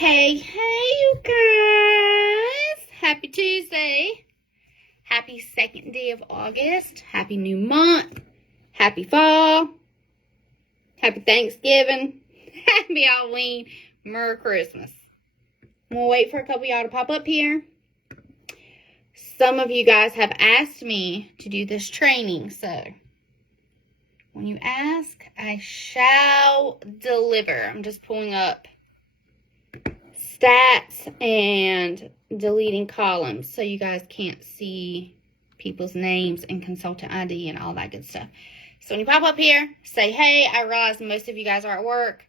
Hey, you guys. Happy Tuesday. Happy second day of August. Happy new month. Happy fall. Happy Thanksgiving. Happy Halloween. Merry Christmas. I'm going to wait for a couple of y'all to pop up here. Some of you guys have asked me to do this training, so when you ask, I shall deliver. I'm just pulling up stats and deleting columns so you guys can't see people's names and consultant ID and all that good stuff. So when you pop up here, say, hey, I realize most of you guys are at work.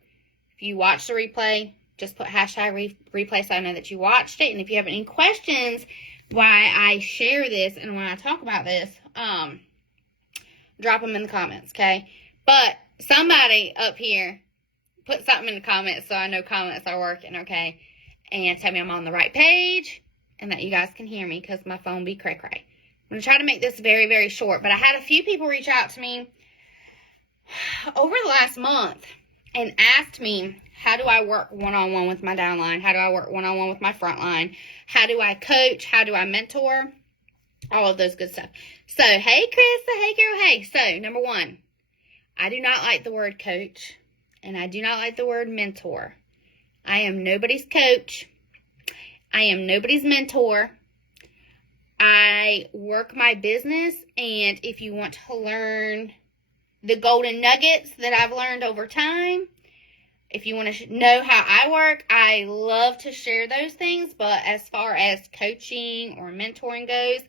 If you watch the replay, just put hashtag replay so I know that you watched it. And if you have any questions why I share this and when I talk about this, drop them in the comments, okay? But somebody up here put something in the comments so I know comments are working, okay? And tell me I'm on the right page and that you guys can hear me because my phone be cray-cray. I'm going to try to make this very, very short, but I had a few people reach out to me over the last month and asked me, how do I work one-on-one with my downline? How do I work one-on-one with my frontline? How do I coach? How do I mentor? All of those good stuff. So, hey, Krista. Hey, girl. Hey. So, number one, I do not like the word coach, and I do not like the word mentor. I am nobody's coach. I am nobody's mentor. I work my business, and if you want to learn the golden nuggets that I've learned over time, if you want to know how I work, I love to share those things. But as far as coaching or mentoring goes,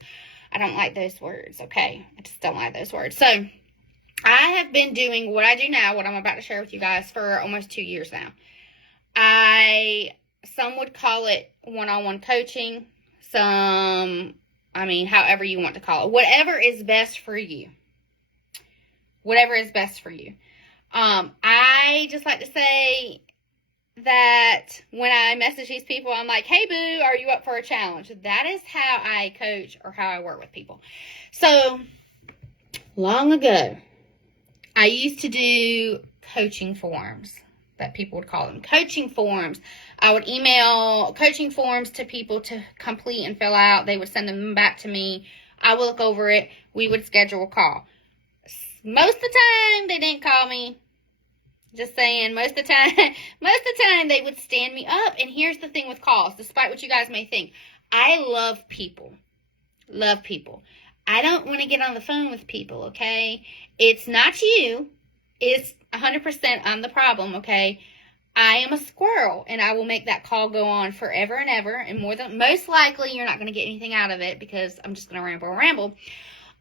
I don't like those words, okay? I just don't like those words. So I have been doing what I do now, what I'm about to share with you guys, for almost 2 years now. Some would call it one-on-one coaching. However you want to call it. Whatever is best for you. Whatever is best for you. I just like to say that when I message these people, I'm like, hey, boo, are you up for a challenge? That is how I coach or how I work with people. So, long ago, I used to do coaching forums, that people would call them coaching forums. I would email coaching forms to people to complete and fill out. They would send them back to me. I would look over it. We would schedule a call. Most of the time, they didn't call me. Just saying, most of the time, they would stand me up. And here's the thing with calls, despite what you guys may think. I love people. Love people. I don't want to get on the phone with people, okay? It's not you. It's 100% I'm the problem, okay? I am a squirrel, and I will make that call go on forever and ever. And most likely, you're not going to get anything out of it because I'm just going to ramble.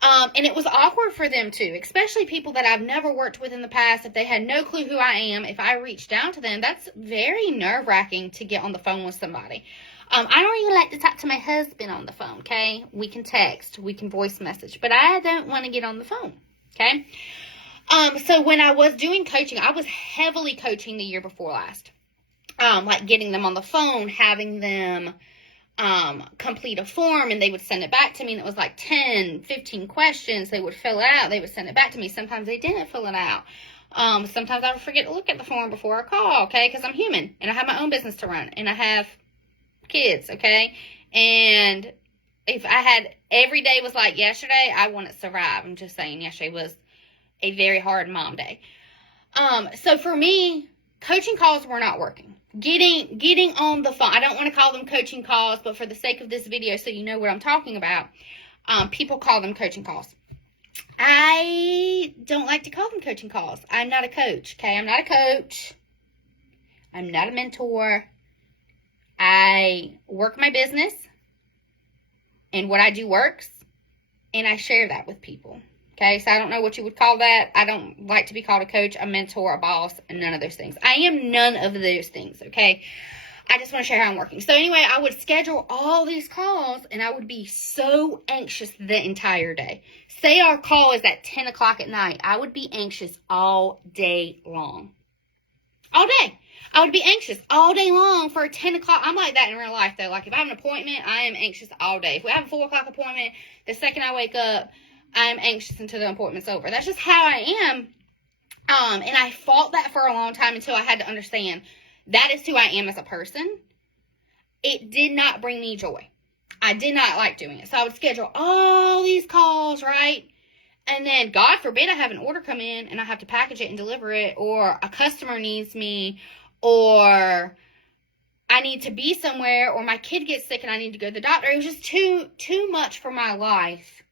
And it was awkward for them too, especially people that I've never worked with in the past. If they had no clue who I am, if I reached out to them, that's very nerve-wracking to get on the phone with somebody. I don't even like to talk to my husband on the phone, okay? We can text, we can voice message, but I don't want to get on the phone, okay? So when I was doing coaching, I was heavily coaching the year before last. Like getting them on the phone, having them complete a form, and they would send it back to me, and it was like 10, 15 questions. They would fill it out. They would send it back to me. Sometimes they didn't fill it out. Sometimes I would forget to look at the form before I call, okay, because I'm human, and I have my own business to run, and I have kids, okay, and if I had, every day was like yesterday, I wouldn't survive. I'm just saying, yesterday was a very hard mom day. So for me, coaching calls were not working. Getting on the phone. I don't want to call them coaching calls, but for the sake of this video, so you know what I'm talking about, people call them coaching calls. I don't like to call them coaching calls. I'm not a coach, okay? I'm not a coach. I'm not a mentor. I work my business, and what I do works, and I share that with people. Okay, so I don't know what you would call that. I don't like to be called a coach, a mentor, a boss, and none of those things. I am none of those things, okay? I just want to share how I'm working. So anyway, I would schedule all these calls, and I would be so anxious the entire day. Say our call is at 10 o'clock at night. I would be anxious all day long. All day. I would be anxious all day long for 10 o'clock. I'm like that in real life, though. Like, if I have an appointment, I am anxious all day. If we have a 4 o'clock appointment, the second I wake up, I'm anxious until the appointment's over. That's just how I am. And I fought that for a long time until I had to understand that is who I am as a person. it did not bring me joy. I did not like doing it. So I would schedule all these calls, right? And then, God forbid, I have an order come in and I have to package it and deliver it, or a customer needs me, or I need to be somewhere, or my kid gets sick and I need to go to the doctor. It was just too much for my life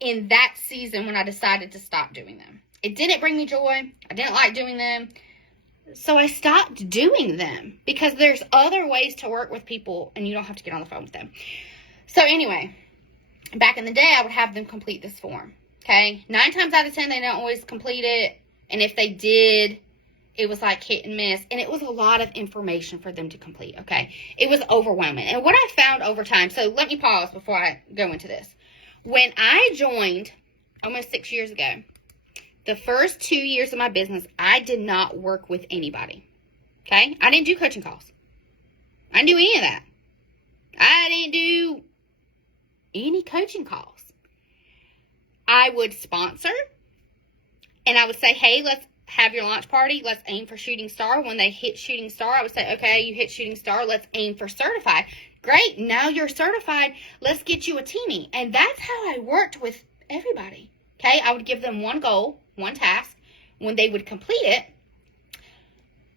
in that season when I decided to stop doing them. It didn't bring me joy. I didn't like doing them. So I stopped doing them because there's other ways to work with people and you don't have to get on the phone with them. So anyway, back in the day, I would have them complete this form. Okay. 9 times out of 10, they don't always complete it. And if they did, it was like hit and miss. And it was a lot of information for them to complete. Okay. It was overwhelming. And what I found over time, so let me pause before I go into this. When I joined almost 6 years ago, the first 2 years of my business, I did not work with anybody. Okay? I didn't do coaching calls. I didn't do any of that. I didn't do any coaching calls. I would sponsor, and I would say, hey, let's have your launch party. Let's aim for shooting star. When they hit shooting star, I would say, okay, you hit shooting star. Let's aim for certified. Great. Now you're certified. Let's get you a teaming. And that's how I worked with everybody. Okay? I would give them one goal, one task. When they would complete it,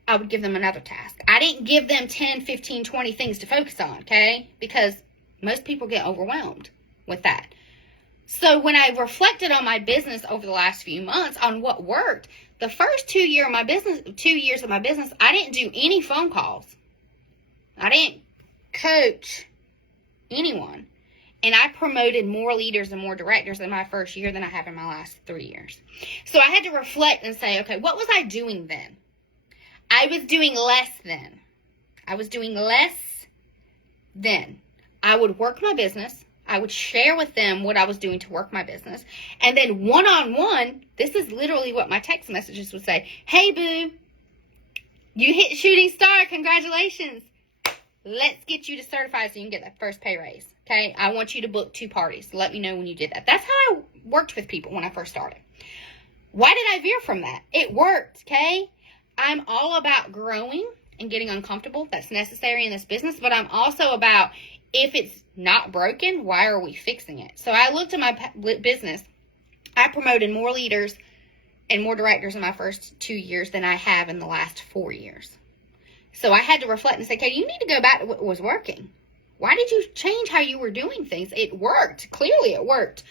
I would give them another task. I didn't give them 10, 15, 20 things to focus on, okay? Because most people get overwhelmed with that. So when I reflected on my business over the last few months on what worked, the first 2 years of my business, I didn't do any phone calls. I didn't coach anyone. And I promoted more leaders and more directors in my first year than I have in my last 3 years. So I had to reflect and say, okay, what was I doing then? I was doing less then. I was doing less then. I would work my business. I would share with them what I was doing to work my business. And then one-on-one, this is literally what my text messages would say. Hey, boo, you hit shooting star. Congratulations. Let's get you to certified so you can get that first pay raise. Okay, I want you to book 2 parties. Let me know when you did that. That's how I worked with people when I first started. Why did I veer from that? It worked, okay? I'm all about growing and getting uncomfortable. That's necessary in this business. But I'm also about, if it's not broken, why are we fixing it? So I looked at my business. I promoted more leaders and more directors in my first 2 years than I have in the last 4 years. So I had to reflect and say, okay, you need to go back to what was working. Why did you change how you were doing things? It worked. Clearly it worked.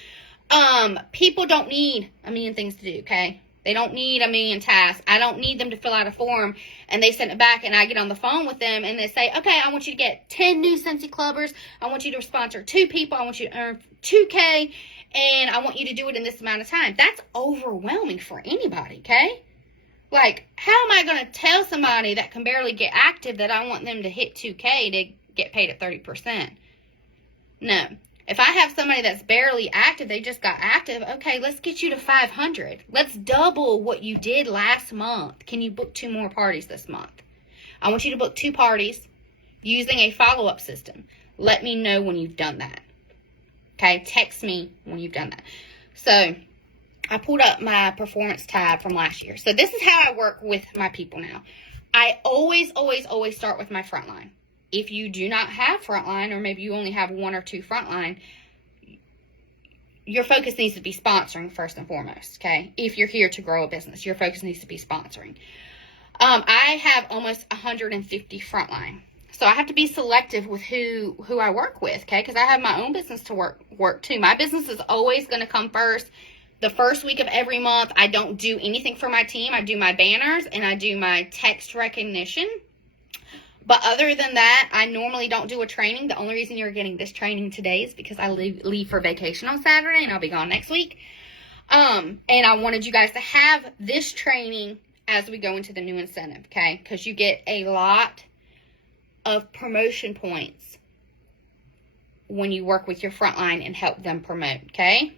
People don't need a million things to do, okay? They don't need a million tasks. I don't need them to fill out a form and they send it back and I get on the phone with them and they say, okay, I want you to get 10 new Scentsy Clubbers. I want you to sponsor 2 people. I want you to earn $2K and I want you to do it in this amount of time. That's overwhelming for anybody, okay? Like, how am I going to tell somebody that can barely get active that I want them to hit 2K to get paid at 30%? No. If I have somebody that's barely active, they just got active, okay, let's get you to 500. Let's double what you did last month. Can you book 2 more parties this month? I want you to book 2 parties using a follow-up system. Let me know when you've done that. Okay, text me when you've done that. So I pulled up my performance tab from last year. So this is how I work with my people now. I always start with my frontline. If you do not have frontline, or maybe you only have 1 or 2 frontline, your focus needs to be sponsoring first and foremost, okay? If you're here to grow a business, your focus needs to be sponsoring. I have almost 150 frontline. So I have to be selective with who I work with, okay? Because I have my own business to work too. My business is always going to come first. The first week of every month, I don't do anything for my team. I do my banners and I do my text recognition. But other than that, I normally don't do a training. The only reason you're getting this training today is because I leave for vacation on Saturday and I'll be gone next week. And I wanted you guys to have this training as we go into the new incentive, okay? Because you get a lot of promotion points when you work with your frontline and help them promote, okay?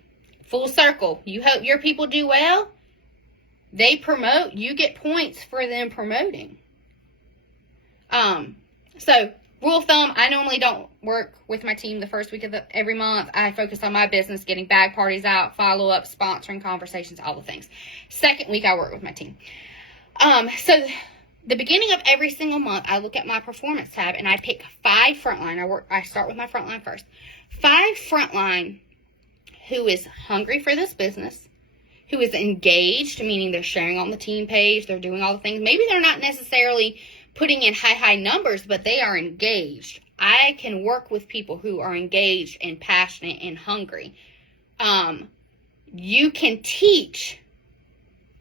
Full circle. You help your people do well, they promote, you get points for them promoting. So rule of thumb, I normally don't work with my team the first week of every month. I focus on my business, getting bag parties out, follow up, sponsoring conversations, all the things. Second week, I work with my team. So the beginning of every single month, I look at my performance tab and I pick 5 frontline. I start with my frontline first. 5 frontline who is hungry for this business, who is engaged, meaning they're sharing on the team page, they're doing all the things. Maybe they're not necessarily putting in high numbers, but they are engaged. I can work with people who are engaged and passionate and hungry. You can teach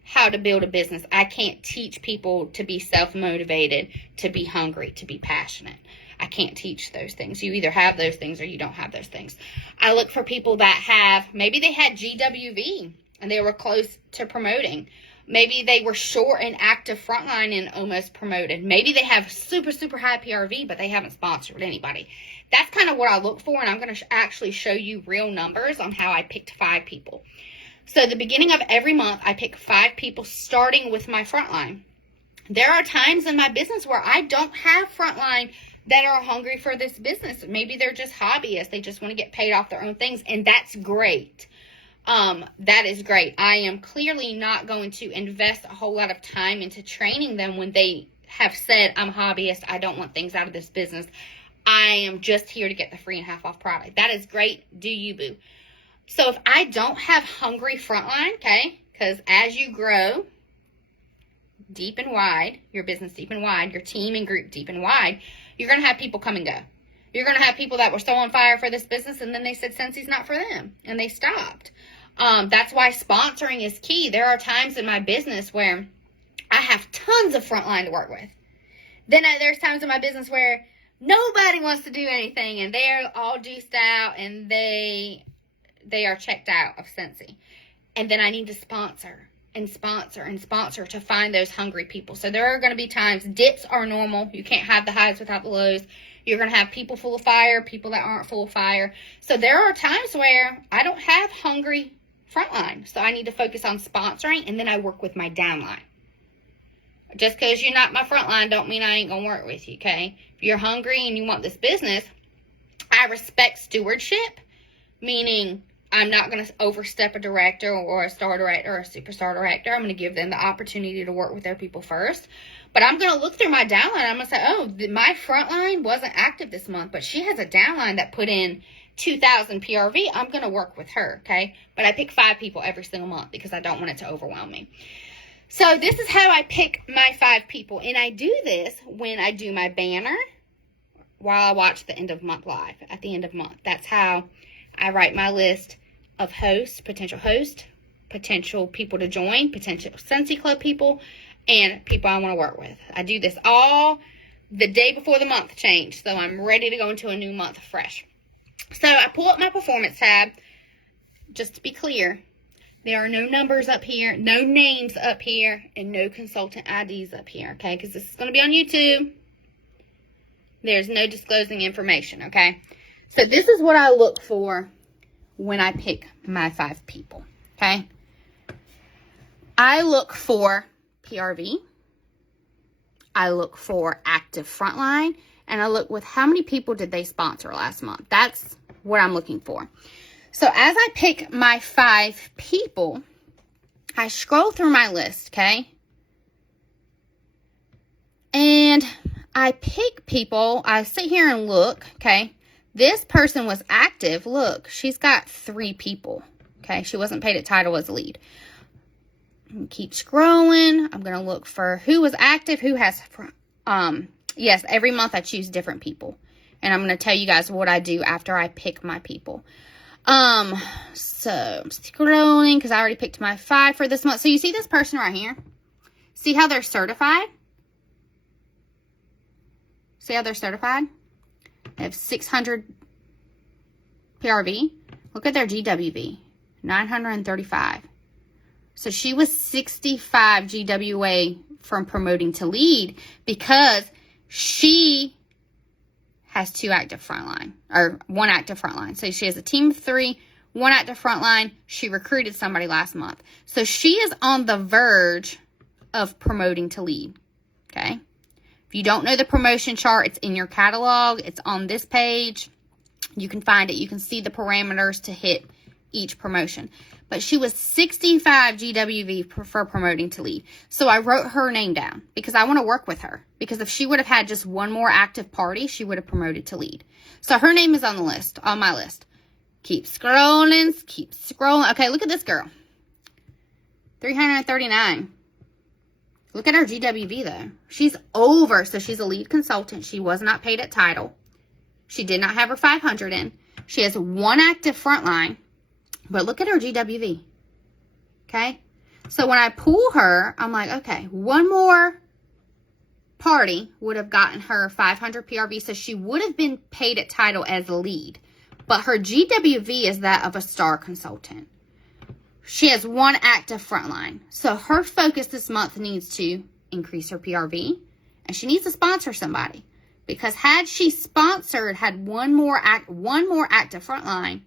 how to build a business. I can't teach people to be self-motivated, to be hungry, to be passionate. I can't teach those things. You either have those things or you don't have those things. I look for people that have, maybe they had GWV and they were close to promoting. Maybe they were short and active frontline and almost promoted. Maybe they have super, super high PRV, but they haven't sponsored anybody. That's kind of what I look for, and I'm going to actually show you real numbers on how I picked 5 people. So at the beginning of every month, I pick 5 people starting with my frontline. There are times in my business where I don't have frontline that are hungry for this business. Maybe they're just hobbyists. They just want to get paid off their own things, and that's great. That is great. I am clearly not going to invest a whole lot of time into training them when they have said, I'm a hobbyist, I don't want things out of this business. I am just here to get the free and half off product. That is great. Do you, boo? So if I don't have hungry frontline, okay, because as you grow deep and wide, your business deep and wide, your team and group deep and wide, you're going to have people come and go. You're going to have people that were so on fire for this business, and then they said Scentsie's not for them, and they stopped. That's why sponsoring is key. There are times in my business where I have tons of frontline to work with. Then there's times in my business where nobody wants to do anything, and they're all juiced out, and they are checked out of Scentsy. And then I need to sponsor and sponsor and sponsor to find those hungry people. So there are going to be times, dips are normal. You can't have the highs without the lows. You're going to have people full of fire, people that aren't full of fire. So there are times where I don't have hungry frontline. So I need to focus on sponsoring, and then I work with my downline. Just because you're not my frontline don't mean I ain't going to work with you, okay? If you're hungry and you want this business, I respect stewardship, meaning I'm not going to overstep a director or a star director or a superstar director. I'm going to give them the opportunity to work with their people first. But I'm going to look through my downline. I'm going to say, oh, my frontline wasn't active this month, but she has a downline that put in 2,000 PRV. I'm going to work with her, okay? But I pick 5 people every single month because I don't want it to overwhelm me. So this is how I pick my 5 people. And I do this when I do my banner while I watch the end of month live at the end of month. That's how I write my list of hosts, potential people to join, potential Scentsy Club people, and people I want to work with. I do this all the day before the month change, so I'm ready to go into a new month fresh. So I pull up my performance tab. Just to be clear, there are no numbers up here, no names up here, and no consultant IDs up here, okay? Because this is going to be on YouTube. There's no disclosing information, okay? So this is what I look for when I pick my 5 people, okay? I look for PRV. I look for active frontline. And I look with how many people did they sponsor last month. That's what I'm looking for. So as I pick my 5 people, I scroll through my list, okay? And I pick people. I sit here and look, okay? This person was active. Look, she's got 3 people, okay? She wasn't paid at title as a lead. Keep scrolling. I'm going to look for who was active, who has, yes, every month I choose different people. And I'm going to tell you guys what I do after I pick my people. So I'm scrolling because I already picked my 5 for this month. So you see this person right here? See how they're certified? See how they're certified? They have 600 PRV. Look at their GWV, 935. So she was 65 GWA from promoting to lead because she has 2 active frontline, or 1 active frontline. So she has a team of 3, 1 active frontline. She recruited somebody last month. So she is on the verge of promoting to lead, okay? If you don't know the promotion chart, it's in your catalog. It's on this page. You can find it. You can see the parameters to hit each promotion. But she was 65 GWV for promoting to lead. So I wrote her name down because I want to work with her. Because if she would have had just one more active party, she would have promoted to lead. So her name is on the list, on my list. Keep scrolling, keep scrolling. Okay, look at this girl. 339. Look at her GWV, though. She's over, so she's a lead consultant. She was not paid at title. She did not have her 500 in. She has one active frontline, but look at her GWV. Okay? So when I pull her, I'm like, okay, one more party would have gotten her 500 PRV, so she would have been paid at title as a lead. But her GWV is that of a star consultant. She has one active frontline. So her focus this month needs to increase her PRV. And she needs to sponsor somebody. Because had she sponsored, had one more active frontline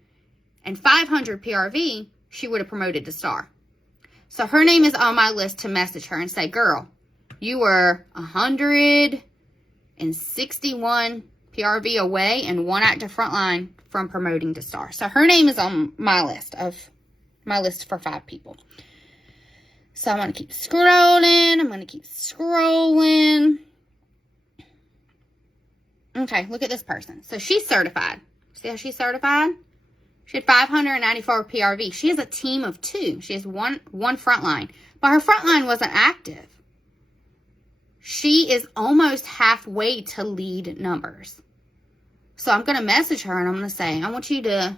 and 500 PRV, she would have promoted to star. So her name is on my list to message her and say, girl, you were 161 PRV away and one active frontline from promoting to star. So her name is on my list for 5 people. So I'm going to keep scrolling. Okay, look at this person. So she's certified. See how she's certified? She had 594 PRV. She has a team of 2. She has one frontline. But her frontline wasn't active. She is almost halfway to lead numbers. So I'm going to message her and I'm going to say, I want you to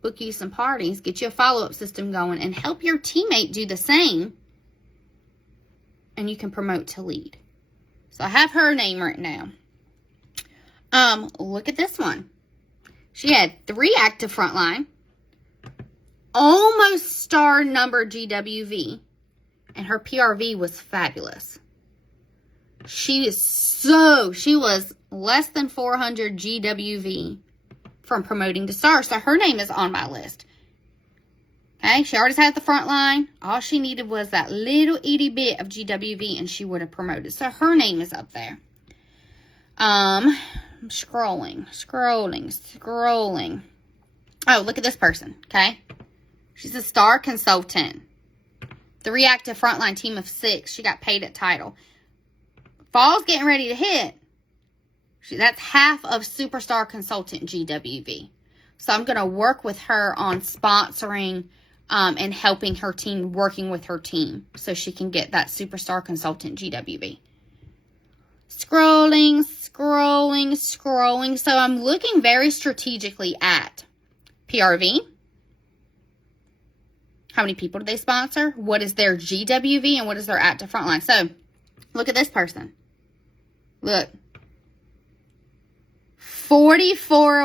book you some parties, get you a follow-up system going, and help your teammate do the same. And you can promote to lead. So I have her name written down. Look at this one. She had 3 active frontline, almost star number GWV, and her PRV was fabulous. She was less than 400 GWV from promoting to star. So her name is on my list. Okay, she already had the front line. All she needed was that little itty bit of GWV and she would have promoted. So her name is up there. I'm scrolling. Oh, look at this person, okay? She's a star consultant. 3 active frontline, team of 6. She got paid at title. Fall's getting ready to hit. That's half of superstar consultant GWV. So I'm going to work with her on sponsoring and helping her team, working with her team so she can get that superstar consultant GWV. Scrolling. So I'm looking very strategically at PRV. How many people do they sponsor? What is their GWV and what is their active frontline? So look at this person. Look. 44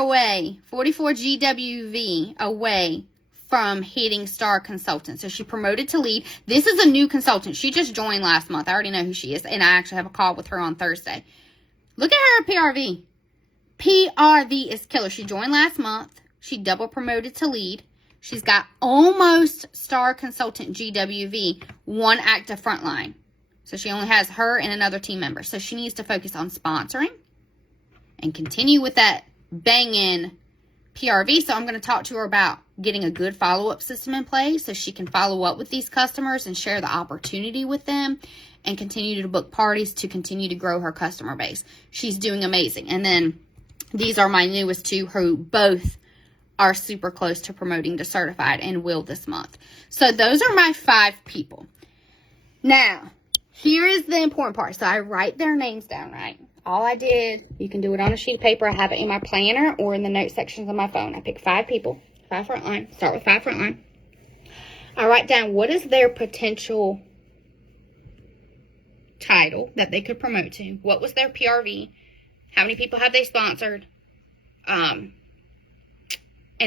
GWV away from hitting star consultant. So she promoted to lead. This is a new consultant. She just joined last month. I already know who she is. And I actually have a call with her on Thursday. Look at her PRV. PRV is killer. She joined last month. She double promoted to lead. She's got almost star consultant GWV, 1 active frontline. So she only has her and another team member. So she needs to focus on sponsoring and continue with that banging PRV. So I'm going to talk to her about getting a good follow-up system in place so she can follow up with these customers and share the opportunity with them and continue to book parties to continue to grow her customer base. She's doing amazing. And then these are my newest 2 who both are super close to promoting to certified and will this month. So those are my 5 people. Now, here is the important part. So I write their names down, right? All I did, you can do it on a sheet of paper. I have it in my planner or in the note sections of my phone. I pick 5 people, 5 frontline. Start with 5 frontline. I write down what is their potential title that they could promote to. What was their PRV? How many people have they sponsored? And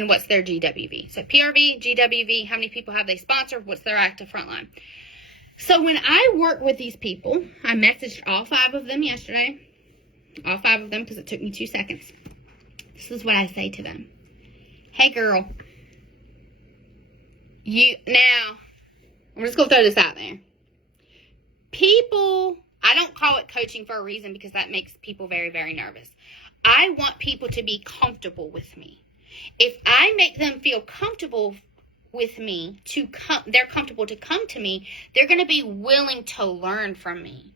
what's their GWV? So PRV, GWV, how many people have they sponsored? What's their active frontline? So when I work with these people, I messaged all 5 of them yesterday. All 5 of them because it took me 2 seconds. This is what I say to them. Hey girl, now, I'm just going to throw this out there. People, I don't call it coaching for a reason because that makes people very, very nervous. I want people to be comfortable with me. If I make them feel comfortable with me to come, they're comfortable to come to me, they're going to be willing to learn from me.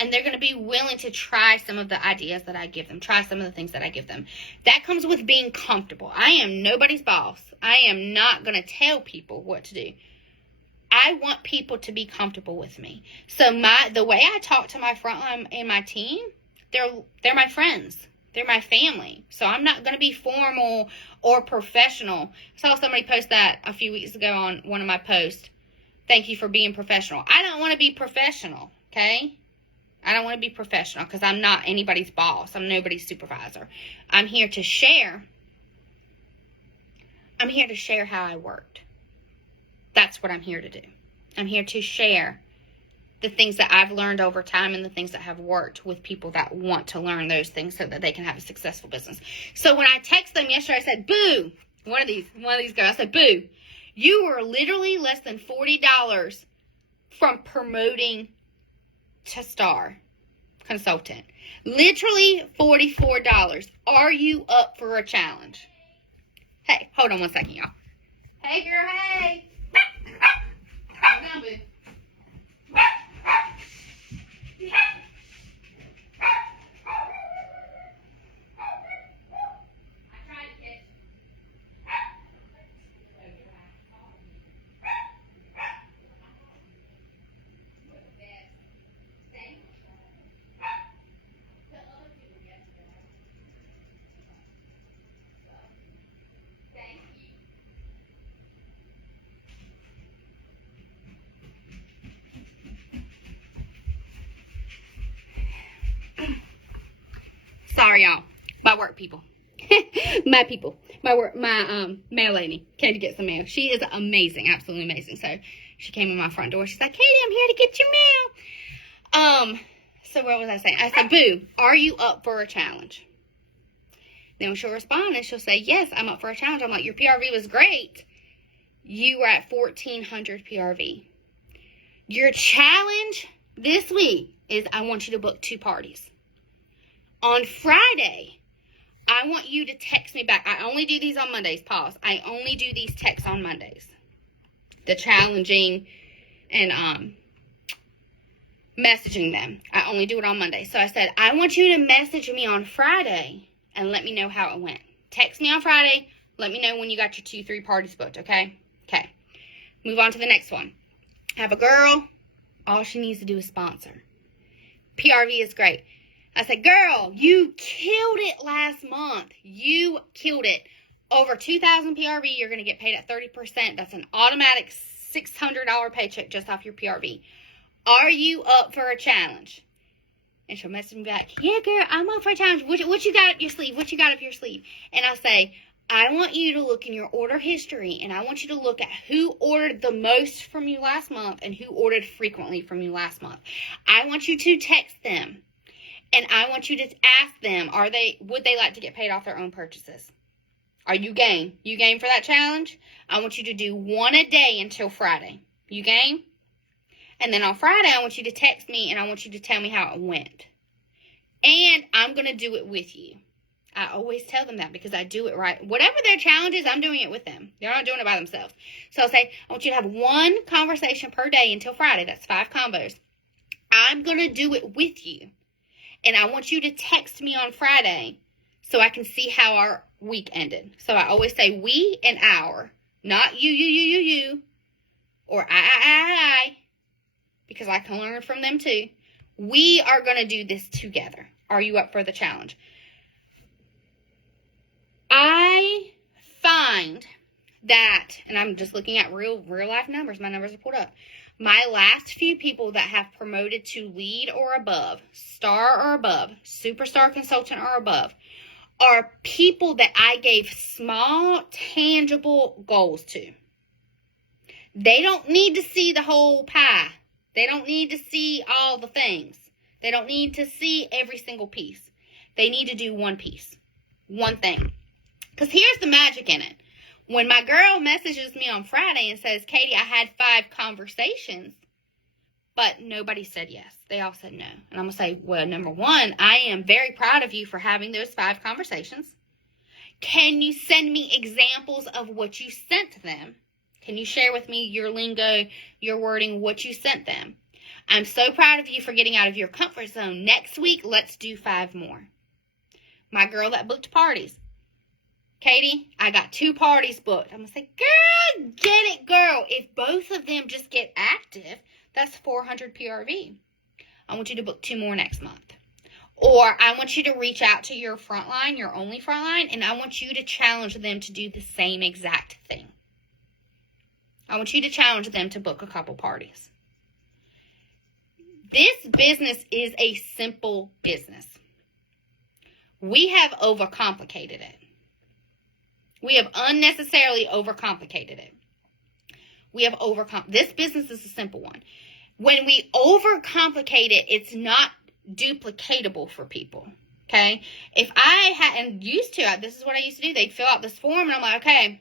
And they're going to be willing to try some of the ideas that I give them, try some of the things that I give them. That comes with being comfortable. I am nobody's boss. I am not going to tell people what to do. I want people to be comfortable with me. So the way I talk to my frontline and my team, they're my friends. They're my family. So I'm not going to be formal or professional. I saw somebody post that a few weeks ago on one of my posts. Thank you for being professional. I don't want to be professional, okay? I don't want to be professional because I'm not anybody's boss. I'm nobody's supervisor. I'm here to share. I'm here to share how I worked. That's what I'm here to do. I'm here to share the things that I've learned over time and the things that have worked with people that want to learn those things so that they can have a successful business. So when I texted them yesterday, I said, boo, one of these girls, I said, boo, you were literally less than $40 from promoting to star consultant. Literally $44. Are you up for a challenge? Hey, hold on one second, y'all. Hey, girl, hey. Calm down, boo. Sorry, y'all. My work people. My people. My mail lady came to get some mail. She is amazing. Absolutely amazing. So she came in my front door. She's like, Katie, I'm here to get your mail. So what was I saying? I said, boo, are you up for a challenge? Then she'll respond and she'll say, yes, I'm up for a challenge. I'm like, your PRV was great. You were at 1,400 PRV. Your challenge this week is I want you to book 2 parties. On Friday, I want you to text me back. I only do these on Mondays. Pause. I only do these texts on Mondays. The challenging and messaging them. I only do it on Monday. So I said, I want you to message me on Friday and let me know how it went. Text me on Friday. Let me know when you got your 2-3 parties booked, okay? Okay. Move on to the next one. Have a girl. All she needs to do is sponsor. PRV is great. I said, girl, you killed it last month. You killed it. Over 2,000 PRV, you're going to get paid at 30%. That's an automatic $600 paycheck just off your PRV. Are you up for a challenge? And she'll message me back, yeah, girl, I'm up for a challenge. What you got up your sleeve? What you got up your sleeve? And I say, I want you to look in your order history, and I want you to look at who ordered the most from you last month and who ordered frequently from you last month. I want you to text them. And I want you to ask them, would they like to get paid off their own purchases? Are you game? You game for that challenge? I want you to do 1 a day until Friday. You game? And then on Friday, I want you to text me and I want you to tell me how it went. And I'm going to do it with you. I always tell them that because I do it right. Whatever their challenge is, I'm doing it with them. They're not doing it by themselves. So I'll say, I want you to have 1 conversation per day until Friday. That's 5 combos. I'm going to do it with you. And I want you to text me on Friday so I can see how our week ended. So I always say we and our, not you, or I, because I can learn from them too. We are going to do this together. Are you up for the challenge? I find that, and I'm just looking at real life numbers. My numbers are pulled up. My last few people that have promoted to lead or above, star or above, superstar consultant or above, are people that I gave small, tangible goals to. They don't need to see the whole pie. They don't need to see all the things. They don't need to see every single piece. They need to do one piece, one thing. Because here's the magic in it. When my girl messages me on Friday and says, Katie, I had 5 conversations, but nobody said yes. They all said no. And I'm going to say, well, number 1, I am very proud of you for having those 5 conversations. Can you send me examples of what you sent them? Can you share with me your lingo, your wording, what you sent them? I'm so proud of you for getting out of your comfort zone. Next week, let's do 5 more. My girl that booked parties. Katie, I got 2 parties booked. I'm going to say, girl, get it, girl. If both of them just get active, that's 400 PRV. I want you to book 2 more next month. Or I want you to reach out to your frontline, your only frontline, and I want you to challenge them to do the same exact thing. I want you to challenge them to book a couple parties. This business is a simple business. We have overcomplicated it. We have unnecessarily overcomplicated it. This business is a simple one. When we overcomplicate it, it's not duplicatable for people. Okay? If I hadn't used to, this is what I used to do. They'd fill out this form and I'm like, okay,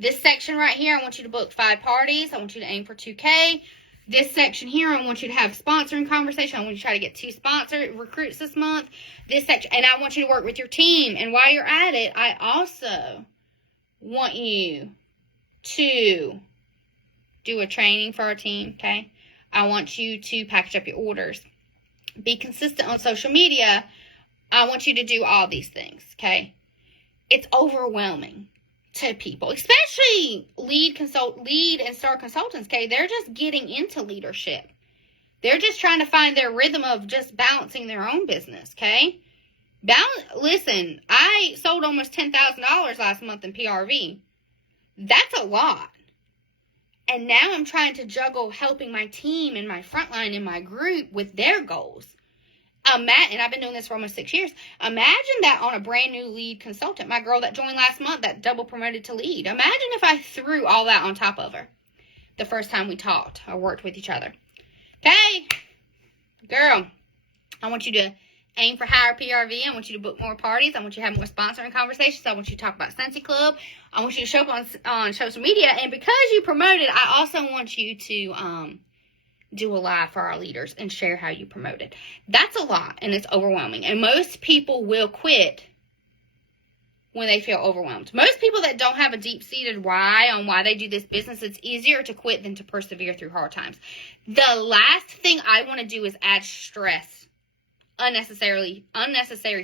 this section right here, I want you to book 5 parties. I want you to aim for 2K. This section here, I want you to have sponsoring conversation. I want you to try to get 2 sponsor recruits this month. This section, and I want you to work with your team. And while you're at it, I also want you to do a training for our team, okay? I want you to package up your orders. Be consistent on social media. I want you to do all these things, okay? It's overwhelming to people, especially lead and star consultants, okay? They're just getting into leadership. They're just trying to find their rhythm of just balancing their own business, okay? Listen, I sold almost $10,000 last month in PRV. That's a lot. And now I'm trying to juggle helping my team and my frontline and my group with their goals. And I've been doing this for almost 6 years. Imagine that on a brand new lead consultant. My girl that joined last month, that double promoted to lead. Imagine if I threw all that on top of her the first time we talked or worked with each other. Okay, girl, I want you to aim for higher PRV. I want you to book more parties. I want you to have more sponsoring conversations. I want you to talk about Scentsy Club. I want you to show up on social media. And because you promoted, I also want you to do a live for our leaders and share how you promoted. That's a lot, and it's overwhelming. And most people will quit when they feel overwhelmed. Most people that don't have a deep-seated why on why they do this business, it's easier to quit than to persevere through hard times. The last thing I want to do is add stress, unnecessary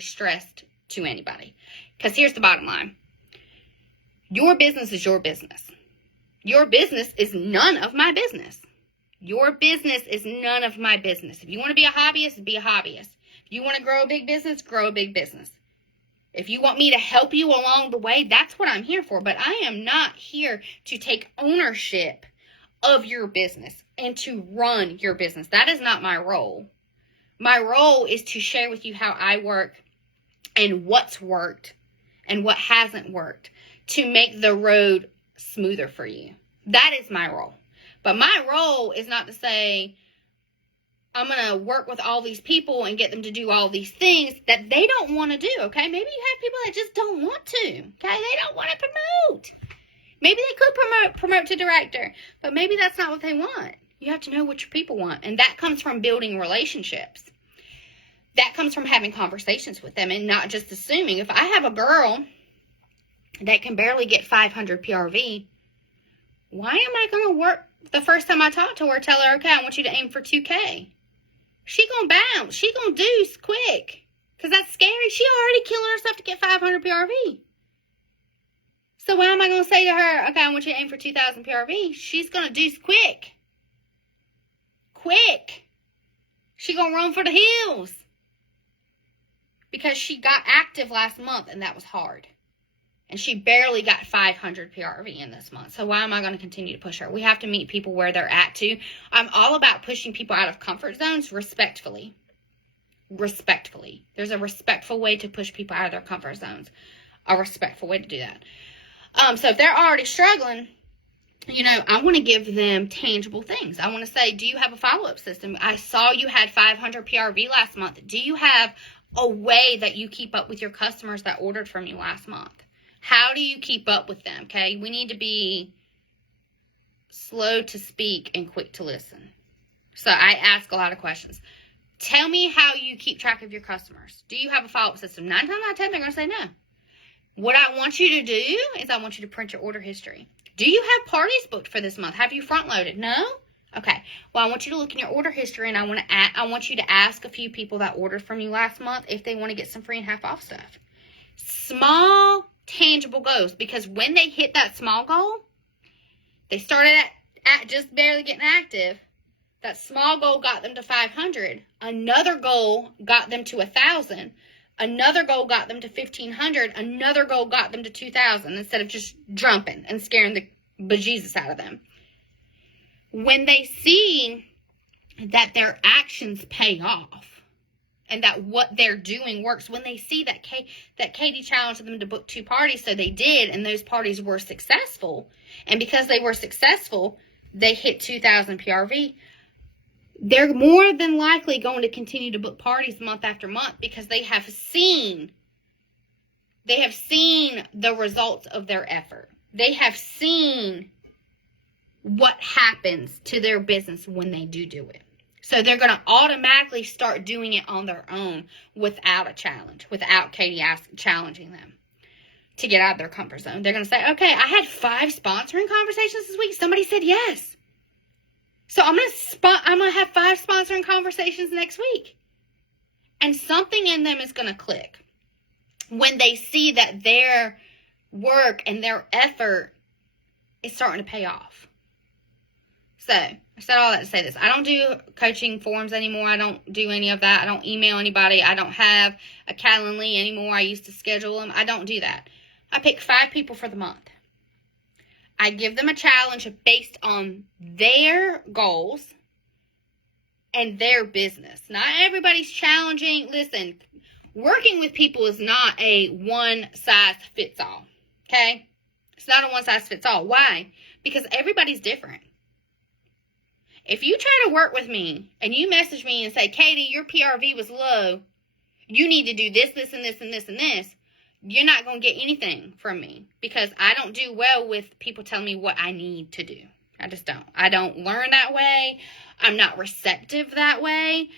stress to anybody. Because here's the bottom line. Your business is your business. Your business is none of my business. Your business is none of my business. If you want to be a hobbyist, be a hobbyist. If you want to grow a big business, grow a big business. If you want me to help you along the way, that's what I'm here for. But I am not here to take ownership of your business and to run your business. That is not my role. My role is to share with you how I work and what's worked and what hasn't worked to make the road smoother for you. That is my role. But my role is not to say, I'm going to work with all these people and get them to do all these things that they don't want to do, okay? Maybe you have people that just don't want to, okay? They don't want to promote. Maybe they could promote to director, but maybe that's not what they want. You have to know what your people want, and that comes from building relationships. That comes from having conversations with them and not just assuming. If I have a girl that can barely get 500 PRV, why am I going to work the first time I talk to her, tell her, okay, I want you to aim for 2K? She going to bounce. She going to deuce quick. Because that's scary. She already killing herself to get 500 PRV. So why am I going to say to her, okay, I want you to aim for 2,000 PRV? She's going to deuce quick. Quick. She going to run for the hills. Because she got active last month and that was hard. And she barely got 500 PRV in this month. So why am I going to continue to push her? We have to meet people where they're at too. I'm all about pushing people out of comfort zones respectfully. Respectfully. There's a respectful way to push people out of their comfort zones. A respectful way to do that. So if they're already struggling, I want to give them tangible things. I want to say, do you have a follow-up system? I saw you had 500 PRV last month. Do you have a way that you keep up with your customers that ordered from you last month? How do you keep up with them, okay? We need to be slow to speak and quick to listen. So I ask a lot of questions. Tell me how you keep track of your customers. Do you have a follow-up system? 9 times out of 10, they're going to say no. What I want you to do is I want you to print your order history. Do you have parties booked for this month? Have you front loaded? No? Okay. Well, I want you to look in your order history, and I want you to ask a few people that ordered from you last month if they want to get some free and half off stuff. Small, tangible goals, because when they hit that small goal, they started at just barely getting active. That small goal got them to 500. Another goal got them to 1,000. Another goal got them to 1,500. Another goal got them to 2,000 instead of just jumping and scaring the bejesus out of them. When they see that their actions pay off and that what they're doing works, when they see that Katie challenged them to book 2 parties, so they did, and those parties were successful, and because they were successful, they hit 2,000 PRV, they're more than likely going to continue to book parties month after month because they have seen the results of their effort. They have seen what happens to their business when they do it. So they're going to automatically start doing it on their own without a challenge, without Katie challenging them to get out of their comfort zone. They're going to say, okay, I had 5 sponsoring conversations this week. Somebody said yes. So I'm going to have 5 sponsoring conversations next week. And something in them is going to click when they see that their work and their effort is starting to pay off. So, I said all that to say this. I don't do coaching forums anymore. I don't do any of that. I don't email anybody. I don't have a Calendly anymore. I used to schedule them. I don't do that. I pick 5 people for the month. I give them a challenge based on their goals and their business. Not everybody's challenging. Listen, working with people is not a one-size-fits-all. Okay? It's not a one-size-fits-all. Why? Because everybody's different. If you try to work with me and you message me and say, Katie, your PRV was low, you need to do this, this, and this, and this, and this, you're not going to get anything from me because I don't do well with people telling me what I need to do. I just don't. I don't learn that way. I'm not receptive that way.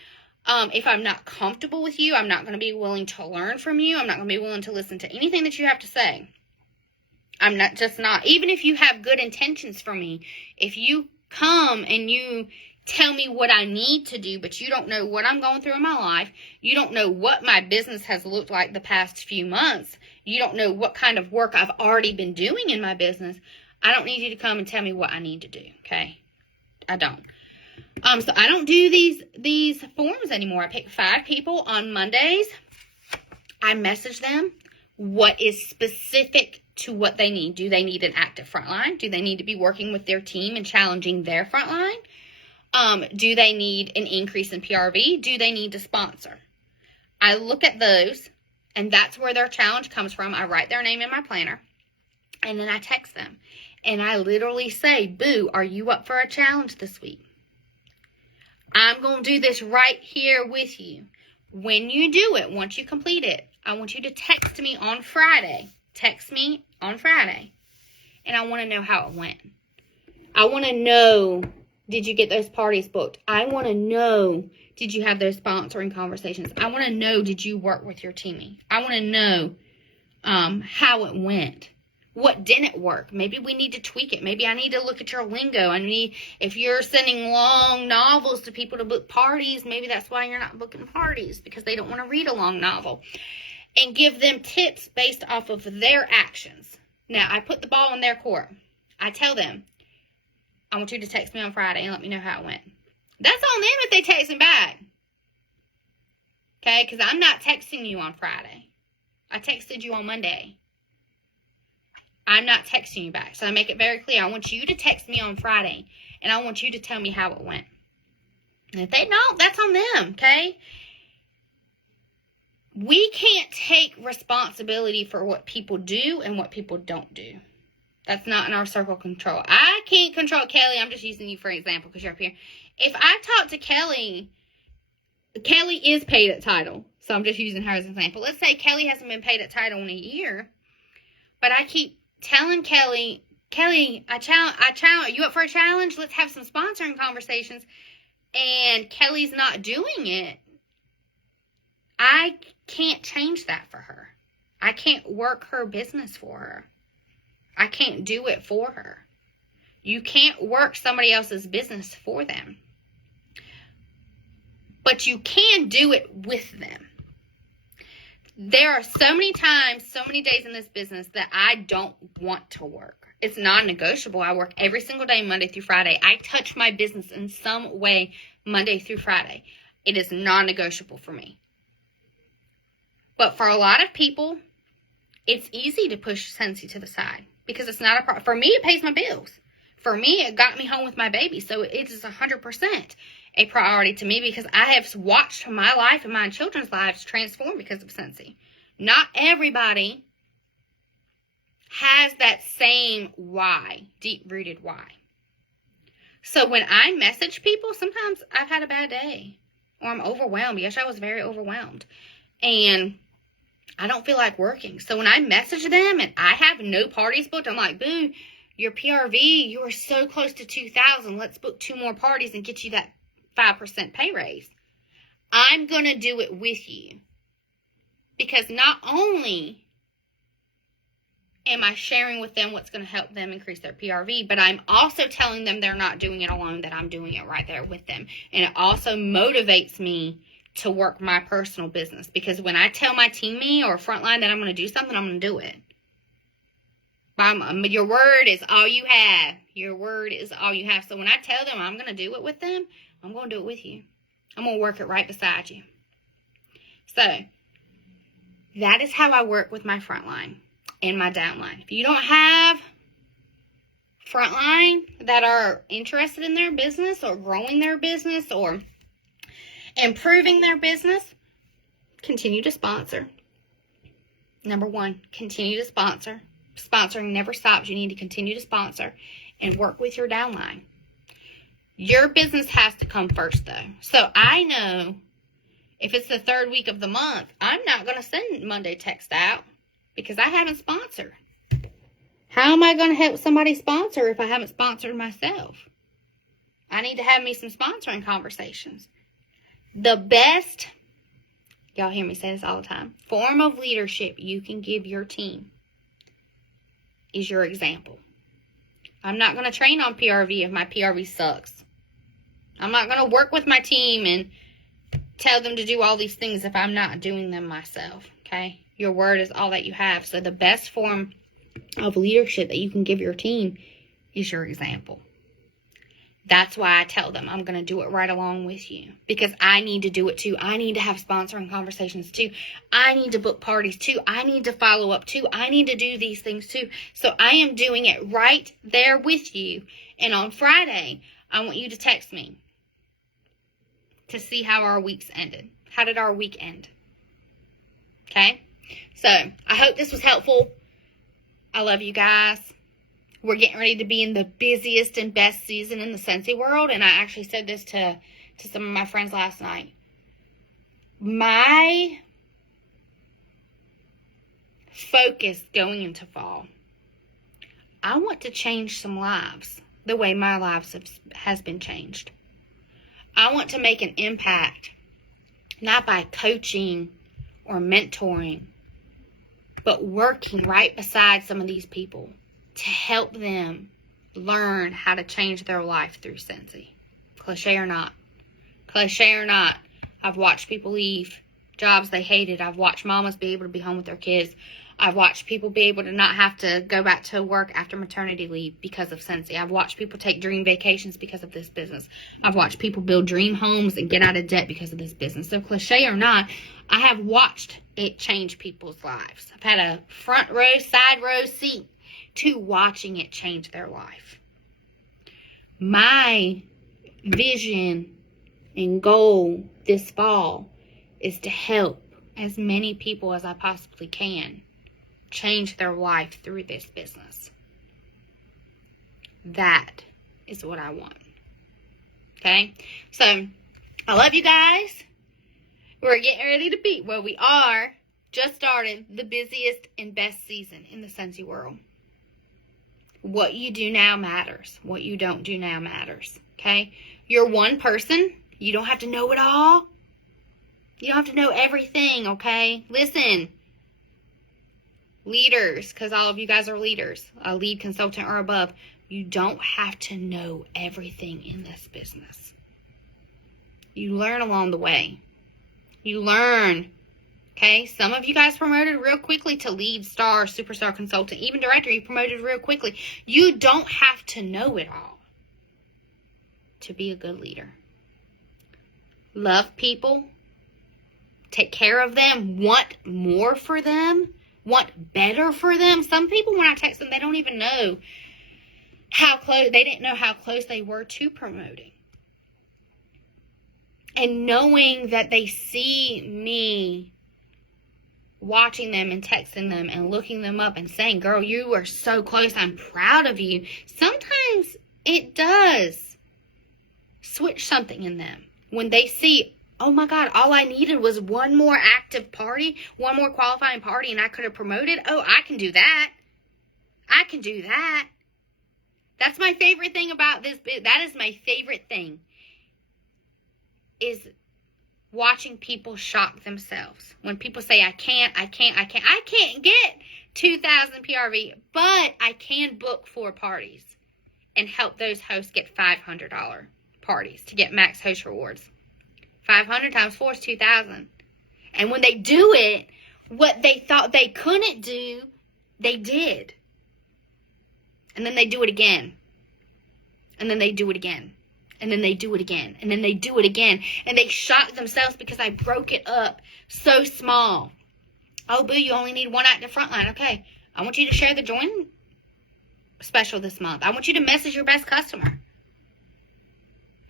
If I'm not comfortable with you, I'm not going to be willing to learn from you. I'm not going to be willing to listen to anything that you have to say. I'm not. Even if you have good intentions for me, if you come and you tell me what I need to do, but you don't know what I'm going through in my life, you don't know what my business has looked like the past few months, you don't know what kind of work I've already been doing in my business, I don't need you to come and tell me what I need to do, okay? I don't. So I don't do these forums anymore. I pick 5 people on Mondays. I message them what is specific to what they need. Do they need an active frontline? Do they need to be working with their team and challenging their frontline? Do they need an increase in PRV? Do they need to sponsor? I look at those, and that's where their challenge comes from. I write their name in my planner, and then I text them. And I literally say, Boo, are you up for a challenge this week? I'm going to do this right here with you. When you do it, once you complete it, I want you to text me on Friday. Text me on Friday. And I want to know how it went. I want to know, did you get those parties booked? I want to know, did you have those sponsoring conversations? I want to know, did you work with your teamie? I want to know how it went. What didn't work? Maybe we need to tweak it. Maybe I need to look at your lingo. If you're sending long novels to people to book parties, maybe that's why you're not booking parties, because they don't want to read a long novel. And give them tips based off of their actions. Now, I put the ball in their court. I tell them, I want you to text me on Friday and let me know how it went. That's on them if they text me back. Okay? Because I'm not texting you on Friday. I texted you on Monday. I'm not texting you back. So I make it very clear. I want you to text me on Friday. And I want you to tell me how it went. And if they don't, that's on them. Okay? We can't take responsibility for what people do and what people don't do. That's not in our circle of control. I can't control Kelly. I'm just using you for an example because you're up here. If I talk to Kelly, Kelly is paid at title. So I'm just using her as an example. Let's say Kelly hasn't been paid at title in a year. But I keep telling Kelly, I challenge, you up for a challenge? Let's have some sponsoring conversations. And Kelly's not doing it. I can't change that for her. I can't work her business for her. I can't do it for her. You can't work somebody else's business for them. But you can do it with them. There are so many times, so many days in this business that I don't want to work. It's non-negotiable. I work every single day, Monday through Friday. I touch my business in some way, Monday through Friday. It is non-negotiable for me. But for a lot of people, it's easy to push Scentsy to the side because it's not a problem. For me, it pays my bills. For me, it got me home with my baby. So it is 100% a priority to me because I have watched my life and my children's lives transform because of Scentsy. Not everybody has that same why, deep-rooted why. So when I message people, sometimes I've had a bad day or I'm overwhelmed. Yes, I was very overwhelmed. And I don't feel like working. So when I message them and I have no parties booked, I'm like, boo, your PRV, you are so close to 2,000. Let's book 2 more parties and get you that 5% pay raise. I'm going to do it with you. Because not only am I sharing with them what's going to help them increase their PRV, but I'm also telling them they're not doing it alone, that I'm doing it right there with them. And it also motivates me to work my personal business. Because when I tell my teammate or frontline that I'm going to do something, I'm going to do it. Your word is all you have. Your word is all you have. So when I tell them I'm going to do it with them, I'm going to do it with you. I'm going to work it right beside you. So that is how I work with my frontline and my downline. If you don't have frontline that are interested in their business or growing their business or improving their business, continue to sponsor. Number 1, continue to sponsor. Sponsoring never stops. You need to continue to sponsor and work with your downline. Your business has to come first, though. So I know if it's the 3rd week of the month, I'm not going to send Monday text out because I haven't sponsored. How am I going to help somebody sponsor if I haven't sponsored myself? I need to have me some sponsoring conversations. The best, y'all hear me say this all the time, form of leadership you can give your team is your example. I'm not going to train on PRV if my PRV sucks. I'm not going to work with my team and tell them to do all these things if I'm not doing them myself, okay? Your word is all that you have. So the best form of leadership that you can give your team is your example. That's why I tell them I'm going to do it right along with you. Because I need to do it too. I need to have sponsoring conversations too. I need to book parties too. I need to follow up too. I need to do these things too. So I am doing it right there with you. And on Friday, I want you to text me to see how our weeks ended. How did our week end? Okay? So I hope this was helpful. I love you guys. We're getting ready to be in the busiest and best season in the Scentsy world. And I actually said this to some of my friends last night. My focus going into fall, I want to change some lives the way my lives has been changed. I want to make an impact, not by coaching or mentoring, but working right beside some of these people to help them learn how to change their life through Scentsy. Cliche or not. Cliche or not. I've watched people leave jobs they hated. I've watched mamas be able to be home with their kids. I've watched people be able to not have to go back to work after maternity leave because of Scentsy. I've watched people take dream vacations because of this business. I've watched people build dream homes and get out of debt because of this business. So cliche or not, I have watched it change people's lives. I've had a front row, side row seat to watching it change their life. My vision and goal this fall is to help as many people as I possibly can change their life through this business. That is what I want. Okay? So, I love you guys. We're getting ready to be, well, we are just started the busiest and best season in the Scentsy world. What you do now matters. What you don't do now matters. Okay? You're one person. You don't have to know it all. You don't have to know everything, okay? Listen. Leaders, because all of you guys are leaders, a lead consultant or above. You don't have to know everything in this business. You learn along the way. You learn. Okay, some of you guys promoted real quickly to lead, star, superstar, consultant, even director. You promoted real quickly. You don't have to know it all to be a good leader. Love people. Take care of them. Want more for them. Want better for them. Some people, when I text them, they don't even know how close. They didn't know how close they were to promoting. And knowing that they see me watching them and texting them and looking them up and saying, girl, you are so close. I'm proud of you. Sometimes it does switch something in them. When they see, oh my God, all I needed was one more active party, one more qualifying party, and I could have promoted. Oh, I can do that. I can do that. That's my favorite thing about this. That is my favorite thing, is watching people shock themselves. When people say, I can't get 2,000 PRV, but I can book 4 parties and help those hosts get $500 parties to get max host rewards. 500 times 4 is 2,000. And when they do it, what they thought they couldn't do, they did. And then they do it again. And then they do it again. And then they do it again. And then they do it again. And they shock themselves because I broke it up so small. Oh, boo, you only need 1 active frontline. Okay. I want you to share the join special this month. I want you to message your best customer.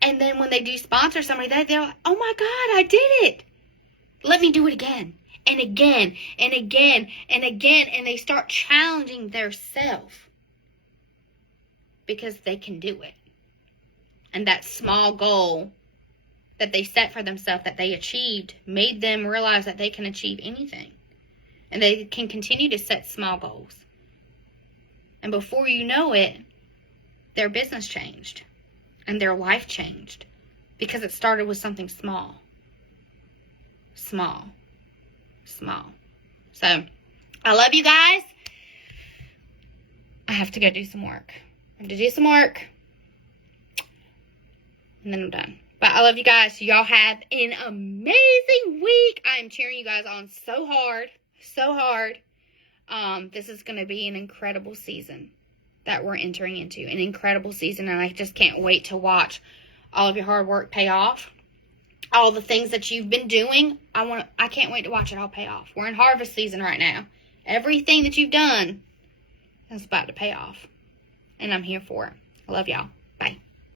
And then when they do sponsor somebody, they're like, oh my God, I did it. Let me do it again. And again. And again. And again. And they start challenging themselves. Because they can do it. And that small goal that they set for themselves, that they achieved, made them realize that they can achieve anything. And they can continue to set small goals. And before you know it, their business changed. And their life changed. Because it started with something small. Small. Small. So, I love you guys. I have to go do some work. I have to do some work. And then I'm done. But I love you guys. Y'all have an amazing week. I am cheering you guys on so hard. So hard. This is going to be an incredible season that we're entering into. An incredible season. And I just can't wait to watch all of your hard work pay off. All the things that you've been doing. I can't wait to watch it all pay off. We're in harvest season right now. Everything that you've done is about to pay off. And I'm here for it. I love y'all.